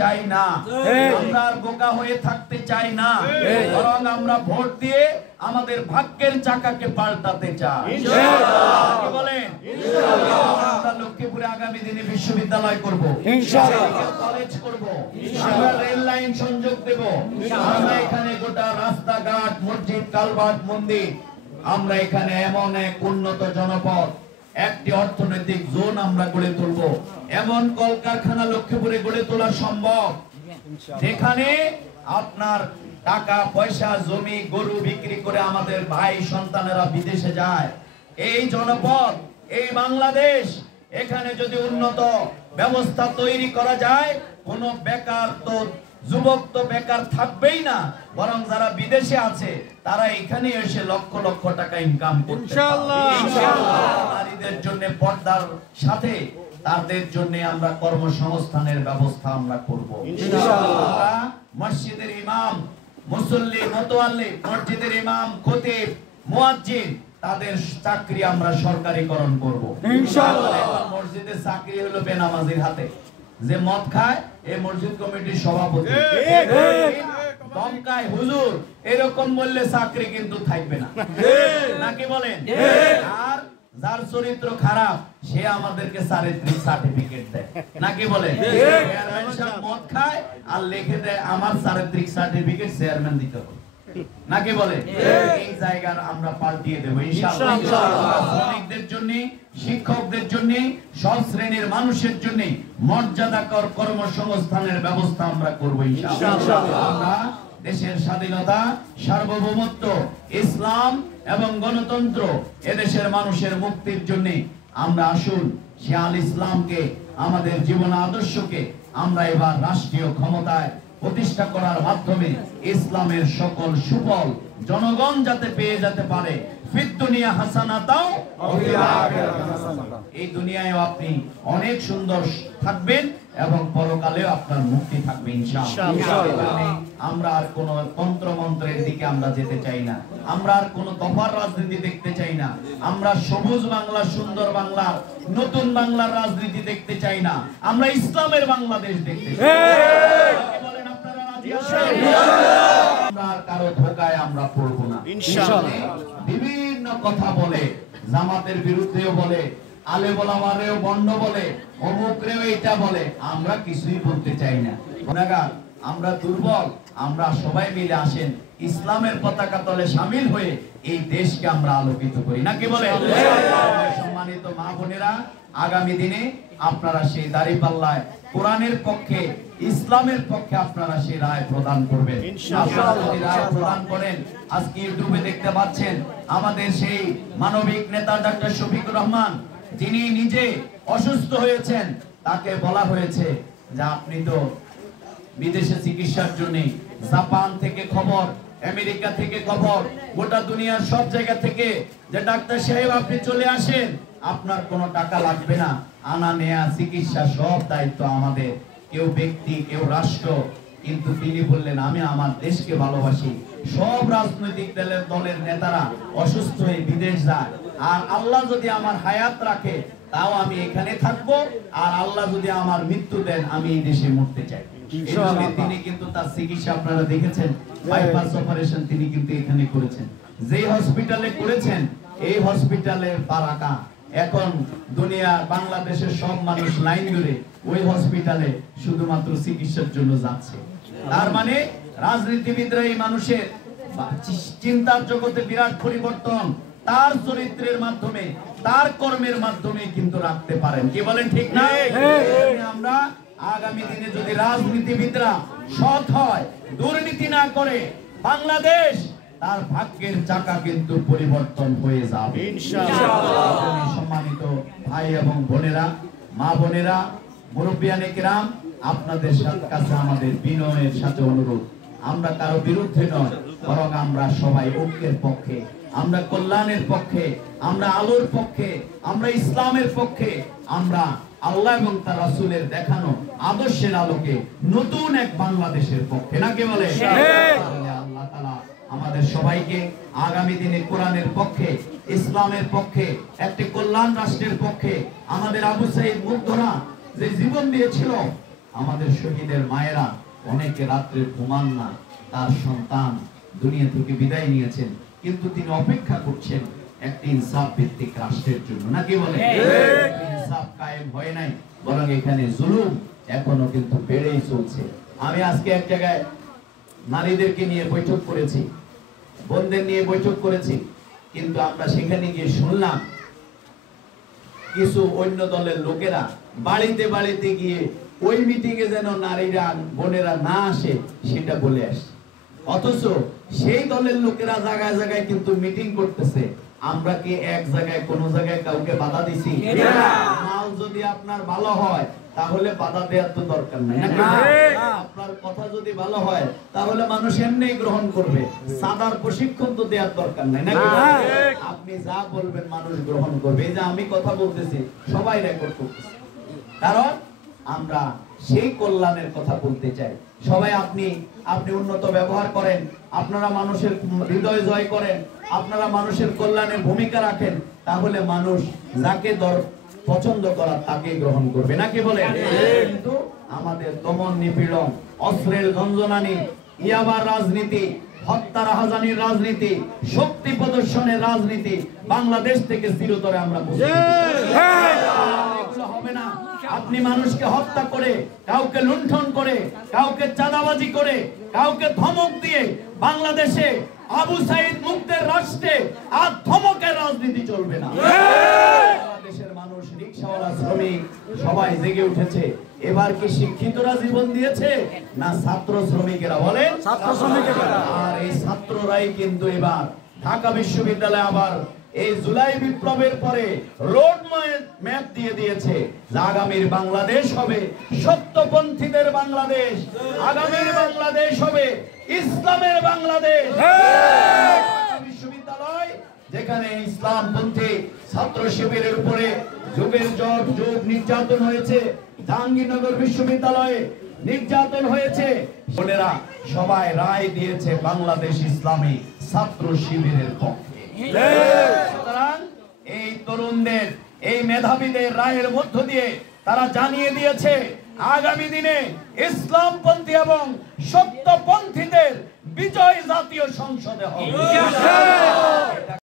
চাই না, আমরা আর বোকা হয়ে থাকতে চাই না, বরং আমরা ভোট দিয়ে আমাদের ভাগ্যের চাকাকে পাল্টাতে চাই। ইনশাআল্লাহ কি বলেন? ইনশাআল্লাহ আমরা লক্ষ্মীপুরে আগামী দিনে বিশ্ববিদ্যালয় করব, ইনশাআল্লাহ কলেজ করব, আমরা রেল লাইন সংযোগ দেব, আমরা এখানে গোটা রাস্তাঘাট, মসজিদ, কালভার্ট, মন্দির, আমরা এখানে এমন এক উন্নত জনপদ, একটি অর্থনৈতিক জোন আমরা গড়ে তুলব। এমন কলকারখানা লক্ষ্মীপুরে গড়ে তোলা সম্ভব যেখানে আপনার টাকা পয়সা, জমি, গরু বিক্রি করে আমাদের ভাই সন্তানেরা বিদেশে যায়। এই জনপদ, এই বাংলাদেশ, এখানে যদি উন্নত ব্যবস্থা তৈরি করা যায়, কোনো বেকার তো যুবক তো বেকার থাকবেই না, বরং যারা বিদেশে আছে তারা এখানে এসে লক্ষ লক্ষ টাকা ইনকাম করতে পারবে ইনশাআল্লাহ। নারীদের জন্য পর্দার সাথে তাদের জন্য আমরা কর্মসংস্থানের ব্যবস্থা আমরা করব ইনশাআল্লাহ। মসজিদের ইমাম, মুসল্লি, মুতাওয়াল্লি, মসজিদের ইমাম, খতিব, মুয়াজ্জিন, তাদের চাকরি আমরা সরকারিকরণ করব ইনশাআল্লাহ। এখন মসজিদের চাকরি হলো বেনামাজির হাতে, যে মদ খায় এই মসজিদ কমিটির সভাপতি, দমকায় হুজুর, এরকম বললে চাকরি কিন্তু থাকবে না, নাকি বলেন? আর যার চরিত্র খারাপ সে আমাদেরকে চারিত্রিক সার্টিফিকেট দেয়, নাকি বলেন? চেয়ারম্যান সাহেব মদ খায় আর লিখে দেয় আমার চারিত্রিক সার্টিফিকেট চেয়ারম্যান দিতে হবে, নাকি বলে? এই জায়গার আমরা পাল্টিয়ে দেব ইনশাআল্লাহ। শ্রমিকদের জন্য, শিক্ষকদের জন্য, সব শ্রেণীর মানুষের জন্য মর্যাদাকর কর্মসংস্থানের ব্যবস্থা আমরা করব ইনশাআল্লাহ। আমরা দেশের স্বাধীনতা, সার্বভৌমত্ব, ইসলাম এবং গণতন্ত্র, এদেশের মানুষের মুক্তির জন্য আমরা আসুন সে আল ইসলামকে, আমাদের জীবন আদর্শকে আমরা এবার রাষ্ট্রীয় ক্ষমতায় প্রতিষ্ঠা করার মাধ্যমে ইসলামের সকল সুফল জনগণ যাতে পেয়ে যেতে পারে। ফিদ দুনিয়া হাসানাতাও ওয়া ফিল আখিরাতি হাসানাতাও, এই দুনিয়ায় আপনি অনেক সুন্দর থাকবেন এবং পরকালেও আপনার মুক্তি থাকবে ইনশাআল্লাহ। আমরা আর কোন তন্ত্র মন্ত্রের দিকে আমরা যেতে চাই না, আমরা আর কোন দফার রাজনীতি দেখতে চাই না, আমরা সবুজ বাংলা, সুন্দর বাংলা, নতুন বাংলার রাজনীতি দেখতে চাই না, আমরা ইসলামের বাংলাদেশ দেখতে চাই। বলেন আপনারা রাজি আছেন? আমরা আর কারো ধোঁকায় আমরা পড়ব না ইনশাআল্লাহ। বিভিন্ন কথা বলে, জামাতের বিরুদ্ধেও বলে, আলেম ওলামারেও বন্ড বলে, অমুকরেও এটা বলে, আমরা কিছুই বলতে চাই না। গুনাহগার, আমরা দুর্বল, আমরা সবাই মিলে আসেন ইসলামের পতাকা তলে শামিল হয়ে এই দেশকে আমরা আলোকিত করি, নাকি বলে? সম্মানিত মা বোনেরা, আগামী দিনে আপনারা সেই দাঁড়িপাল্লায় কোরআনের পক্ষে, ইসলামের পক্ষে আপনারা সেই রায় প্রদান করবেন ইনশাআল্লাহ। যদি রায় প্রদান করেন, আজকে ইউটিউবে দেখতে পাচ্ছেন আমাদের সেই মানবিক নেতা ডক্টর শফিকুর রহমান, যিনি নিজে অসুস্থ হয়েছেন, তাকে বলা হয়েছে যে আপনি তো বিদেশে চিকিৎসার জন্য, জাপান থেকে খবর, আমেরিকা থেকে খবর, গোটা দুনিয়ার সব জায়গা থেকে যে ডাক্তার সাহেব আপনি চলে আসেন, আপনার কোনো টাকা লাগবে না, আনা নেয়া চিকিৎসা সব দায়িত্ব আমাদের, কেউ ব্যক্তি, কেউ রাষ্ট্র। কিন্তু তিনি বললেন আমি আমার দেশকে ভালোবাসি। সব রাজনৈতিক দলের নেতারা অসুস্থ হয়ে বিদেশ যায়, আর আল্লাহ যদি আমার হায়াত রাখে তাও আমি এখানে থাকবো, আর আল্লাহ যদি আমার মৃত্যু দেন আমি এই দেশে মরতে চাই। তিনি কিন্তু তার চিকিৎসা আপনারা দেখেছেন, বাইপাস অপারেশন তিনি কিন্তু এখানে করেছেন। যে হসপিটালে করেছেন, এই হসপিটালের বারাকা এখন দুনিয়া, বাংলাদেশের সব মানুষ লাইন ধরে ওই হসপিটালে শুধুমাত্র চিকিৎসার জন্য যাচ্ছে। তার মানে রাজনীতিবিদরা এই মানুষের চিন্তার জগতে বিরাট পরিবর্তন তার চরিত্রের মাধ্যমে, তার কর্মের মাধ্যমে কিন্তু রাখতে পারেন, কি বলেন? ঠিক না? আমরা আগামী দিনে যদি রাজনীতিবিদরা সৎ হয়, দুর্নীতি না করে, বাংলাদেশ তার ভাগ্যের চাকা কিন্তু পরিবর্তন হয়ে যাবে ইনশাআল্লাহ। সম্মানিত ভাই এবং বোনেরা, মা বোনেরা, মুরব্বিয়ানে কিরাম, আপনাদের কাছে আমাদের বিনয়ের সাথে অনুরোধ, আমরা কারো বিরুদ্ধে নয়, বরং আমরা সবাই ঐক্যের পক্ষে, আমরা কল্যাণের পক্ষে, আমরা আলোর পক্ষে, আমরা ইসলামের পক্ষে, আমরা আল্লাহ এবং তার রাসূলের দেখানো আদর্শের আলোকে নতুন এক বাংলাদেশের পক্ষে, নাকি বলে? আল্লাহ তাআলা আমাদের সবাইকে আগামী দিনে কোরআনের পক্ষে, ইসলামের পক্ষে, একটি কল্যাণ রাষ্ট্রের পক্ষে, আমাদের আবু সাঈদ মুগ্ধরা যে জীবন দিয়েছিল, আমাদের শহীদের মায়েরা অনেকে রাত্রে ঘুমান না, তার সন্তান দুনিয়া থেকে বিদায় নিয়েছেন, কিন্তু তিনি অপেক্ষা করছেন একটি ইনসাফ ভিত্তিক রাষ্ট্রের জন্য, নাকি বলে? ইনসাফ কায়েম হয় নাই, বরং এখানে জুলুম এখনো কিন্তু বেড়েই চলছে। আমি আজকে এক জায়গায় নারীদেরকে নিয়ে বৈঠক করেছি, বোনদের নিয়ে বৈঠক করেছি, কিন্তু আমরা সেখানে গিয়ে শুনলাম কিছু অন্য দলের লোকেরা বাড়িতে বাড়িতে গিয়ে ওই মিটিং এ যেন নারীরা বোনেরা না আসে সেটা বলে আসে, অথচ সেই দলের লোকেরা জায়গায় জায়গায় কিন্তু মিটিং করতেছে। আমরা কি এক জায়গায় কোন জায়গায় কাউকে বাধা দিছি? মাল যদি আপনার ভালো হয় তাহলে বাধা দেওয়ার তো দরকার নাই, আপনার কথা যদি ভালো হয় তাহলে মানুষ এমনিই গ্রহণ করবে, সাদার প্রশিক্ষণ তো দেওয়ার দরকার নাই, নাকি? আপনি যা বলবেন মানুষ গ্রহণ করবে। এই যে আমি কথা বলতেছি সবাই রেকর্ড করতেছে, কারণ আমরা সেই কল্যাণের কথা বলতে চাই। সবাই আপনি উন্নত ব্যবহার করেন, আপনারা মানুষের হৃদয় জয় করেন, আপনারা মানুষের কল্যাণে ভূমিকা রাখেন, তাহলে মানুষ যাকে পছন্দ করার তাকে গ্রহণ করবে, নাকি বলে? কিন্তু আমাদের দমন নিপীড়ন, অস্ত্রের ঝঞ্ঝনানি, ইয়াবার রাজনীতি, হত্যা রাহাজানির রাজনীতি, শক্তি প্রদর্শনের রাজনীতি বাংলাদেশ থেকে চিরতরে আমরা এগুলো হবে না। আপনি মানুষকে হত্যা করে, কাউকে লুণ্ঠন করে, কাউকে চাঁদাবাজি করে, কাউকে ধমক দিয়ে বাংলাদেশে আবু সাইদ মুক্তের রাষ্ট্রে আর ধমকের রাজনীতি চলবে না। বাংলাদেশের মানুষ, রিকশাওয়ালা, শ্রমিক সবাই জেগে উঠেছে। এবার কি শিক্ষিতরা জীবন দিয়েছে না ছাত্র শ্রমিকেরা? বলেন, ছাত্র শ্রমিকেরা। আর এই ছাত্ররাই কিন্তু এবার ঢাকা বিশ্ববিদ্যালয়ে আবার এই জুলাই বিপ্লবের পরে রোড ম্যাপ দিয়ে দিয়েছে, আগামীর বাংলাদেশ হবে সত্যপন্থীদের বাংলাদেশ, আগামীর বাংলাদেশ হবে ইসলামের বাংলাদেশ। বিশ্ববিদ্যালয় যেখানে ইসলামপন্থী ছাত্র শিবিরের উপরে যুগের যুগ নির্যাতন হয়েছে, জাহাঙ্গীরনগর বিশ্ববিদ্যালয়ে নির্যাতন হয়েছে, বোনেরা সবাই রায় দিয়েছে বাংলাদেশ ইসলামী ছাত্র শিবিরের পক্ষে। সুতরাং এই তরুণদের, এই মেধাবীদের রায়ের মধ্য দিয়ে তারা জানিয়ে দিয়েছে আগামী দিনে ইসলামপন্থী এবং সত্যপন্থীদের বিজয় জাতীয় সংসদে হবে।